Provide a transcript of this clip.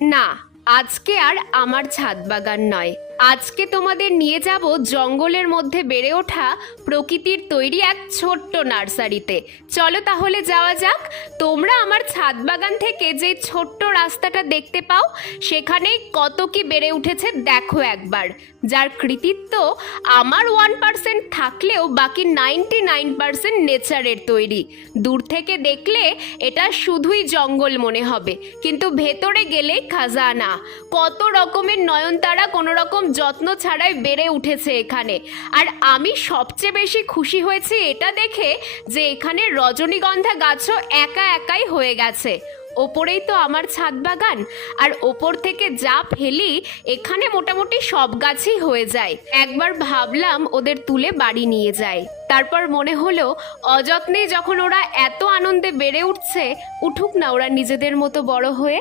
না, আজকে আর আমার ছাদ বাগান নয়, আজকে তোমাদের নিয়ে যাব জঙ্গলের মধ্যে বেড়ে ওঠা প্রকৃতির তৈরি এক ছোট্ট নার্সারিতে। চলো তাহলে যাওয়া যাক। তোমরা আমার ছাদ বাগান থেকে যে ছোট্ট রাস্তাটা দেখতে পাও, সেখানে কত কি বেড়ে উঠেছে দেখো একবার। যার কৃতিত্ব আমার 1% থাকলেও বাকি 99% নেচারের তৈরি। দূর থেকে দেখলে এটা শুধুই জঙ্গল মনে হবে, কিন্তু ভেতরে গেলে খাজানা। কত রকমের নয়নতারা কোনো রকম যত্ন ছাড়াই বেড়ে উঠেছে এখানে। আর আমি সবচেয়ে বেশি খুশি হয়েছি এটা দেখে যে এখানে রজনীগন্ধা গাছও একা একাই হয়ে গেছে। ওপরেই তো আমার ছাদ বাগান, আর ওপর থেকে যা ফেলি এখানে মোটামুটি সব গাছই হয়ে যায়। একবার ভাবলাম ওদের তুলে বাড়ি নিয়ে যাই, তারপর মনে হলো অযত্নে যখন ওরা এত আনন্দে বেড়ে উঠছে, উঠুক না ওরা নিজেদের মতো বড় হয়ে।